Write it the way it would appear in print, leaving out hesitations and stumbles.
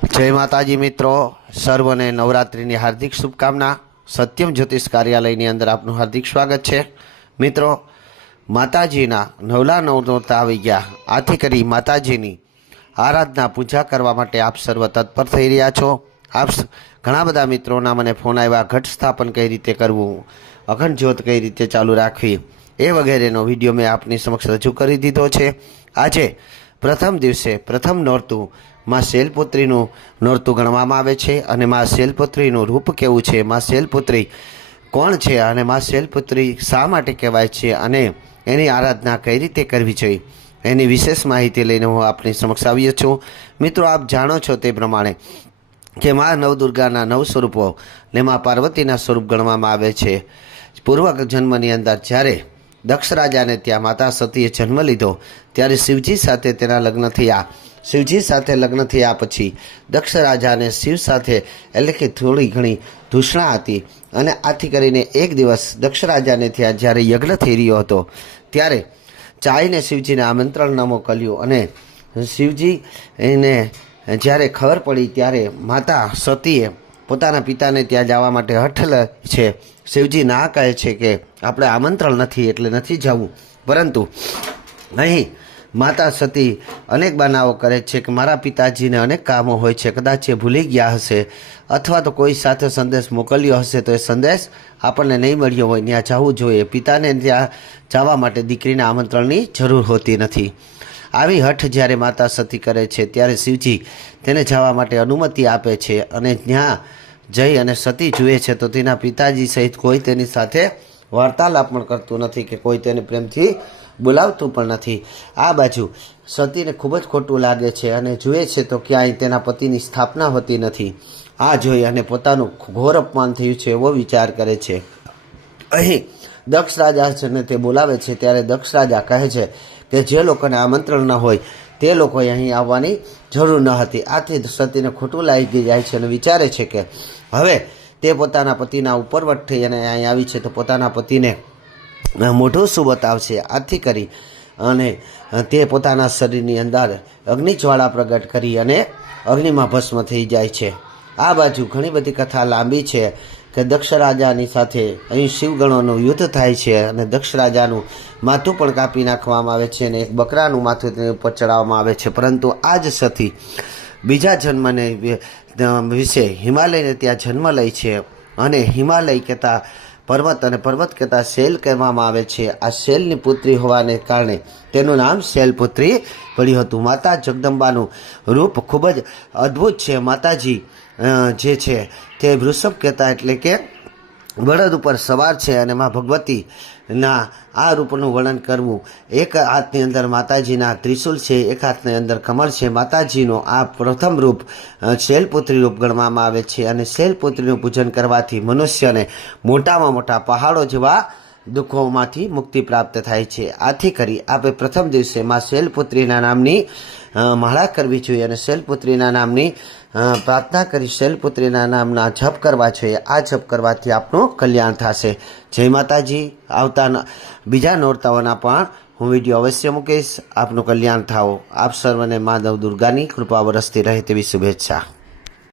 जय माताजी मित्रों, सर्वने नवरात्रिनी हार्दिक शुभकामना। सत्यम ज्योतिष कार्यालयनी अंदर आपનું हार्दिक स्वागत है। मित्रों, माताजीना नवला नवरात्र આવી ગયા। આથી કરી માતાજીની આરાધના પૂજા કરવા માટે આપ સર્વ તત્પર થઈ રહ્યા છો। આપ ઘણા બધા મિત્રોના મને ફોન આવ્યા, ઘટ સ્થાપન કઈ રીતે કરવું, અખંડ જ્યોત કઈ રીતે ચાલુ રાખવી, એ વગેરેનો વિડીયો મેં આપની સમક્ષ રજૂ કરી દીધો છે। આજે પ્રથમ દિવસે પ્રથમ નોરતું माँ शैलपुत्रीનું નોરતું ગણવામાં આવે છે અને माँ शैलपुत्रीનું રૂપ કેવું છે, माँ शैलपुत्री કોણ છે અને माँ शैलपुत्री શા માટે કહેવાય છે અને એની આરાધના કઈ રીતે કરવી જોઈએ, એની વિશેષ માહિતી લઈને હું આપની સમક્ષ આવ્યો છું। મિત્રો, આપ જાણો છો તે પ્રમાણે કે माँ નવદુર્ગાના 9 સ્વરૂપો ને माँ પાર્વતીના સ્વરૂપ ગણવામાં આવે છે। પૂર્વ જન્મની અંદર જ્યારે દક્ષ રાજાને ત્યાં માતા સતીએ જન્મ લીધો ત્યારે શિવજી સાથે તેના લગ્ન થયા। शिवजी साथे लग्न थया पछी दक्ष राजा ने शिव साथे एटले के थोड़ी घणी दूषणा हती अने आथी करीने एक दिवस दक्ष राजा ने थया ज्यारे यज्ञ थई रह्यो हतो त्यारे चाईने शिवजी ने आमंत्रण न मोकल्युं अने शिवजी ने ज्यारे खबर पड़ी त्यारे माता सतीए पोताना पिताने त्यां जवा माटे हठ ले छे। शिवजी ना कहे छे के आपणे आमंत्रण नथी एटले नथी जवुं, परंतु अहीं माता सती अनेक बनावो करे छे कि मारा पिताजी ने अनेक कामों होय छे, कदाच ए भूली गया हशे अथवा तो कोई साथे संदेश मोकल्यो हशे तो ए संदेश आपणे नहीं मळ्यो होय, त्यां जवुं जोईए। पिताने त्यां जवा माटे दीकरीने आमंत्रणनी जरूर होती नथी। आवी हठ ज्यारे माता सती करे छे त्यारे शिवजी तेने जवा माटे अनुमति आपे छे अने त्यां जई अने सती जुए छे तो तेना पिताजी सहित कोई तेनी साथे वार्तालाप पण करतुं नथी के कोई तेने प्रेमथी बोलावतुं पण नथी। आ बाजू सतीने खूब ज खोटुं लागे छे अने जुए छे तो क्यांय तेना पतिनी स्थापना होती नथी। आ जोई अने पोतानुं घोर अपमान थयुं छे एवो विचार करे छे। अहीं दक्ष राजा छे ते बोलावे छे त्यारे दक्ष राजा कहे छे के जे लोकोने आमंत्रण न होय ते लोकोए અહીં આવવાની જરૂર ન હતી। આથી સતીને ખોટું લાગી જાય છે અને વિચારે છે કે હવે તે પોતાના પતિના ઉપરવટ થઈ અને અહીં આવી છે તો પોતાના પતિને મોઢું શું બતાવશે। આથી કરી અને તે પોતાના શરીરની અંદર અગ્નિજ્વાળા પ્રગટ કરી અને અગ્નિમાં ભસ્મ થઈ જાય છે। આ બાજુ ઘણી બધી કથા લાંબી છે કે દક્ષ રાજાની સાથે અહીં શિવગણોનું યુદ્ધ થાય છે અને દક્ષ રાજાનું માથું પણ કાપી નાખવામાં આવે છે અને એક બકરાનું માથું તેની ઉપર ચડાવવામાં આવે છે। પરંતુ આ જ સતી બીજા જન્મને વિશે હિમાલયને ત્યાં જન્મ લે છે અને હિમાલય કહેતા पर्वत અને पर्वत कहता शैल कहेवामां आवे छे। आ शैलनी पुत्री होवाने कारणे तेनुं नाम शैलपुत्री पड्युं हतुं। माता जगदंबानुं रूप खूब ज अद्भुत छे। माताजी जे छे ते वृषभ कहेता एटले के बळद उपर सवार छे अने मां भगवती ना आ रूपनुं वर्णन करवुं। एक हाथनी अंदर माताजीना त्रिशूल छे, एक हाथनी अंदर कमळ छे। माताजीनो आ प्रथम रूप शैलपुत्री रूप गणवामां आवे छे अने शैलपुत्रीनुं पूजन करवाथी मनुष्यने मोटामां मोटा पहाड़ो जेवा दुखोमांथी मुक्ति प्राप्त थाय छे। आथी करी आपणे प्रथम दिवसे मां शैलपुत्रीना नामनी माळा करवी जोईए अने शैलपुत्रीना नामनी प्रार्थना करी शैलपुत्रीना नामना जप करवा जोईए। आ जप करवाथी आपनुं कल्याण थशे। जय माताजी। आवता बीजा नोरताओना पण हूँ विडियो अवश्य मूकीश। आपनुं कल्याण थाओ। आप सर्वने माँ नवदुर्गानी कृपा वरसती रहे तेवी शुभेच्छा।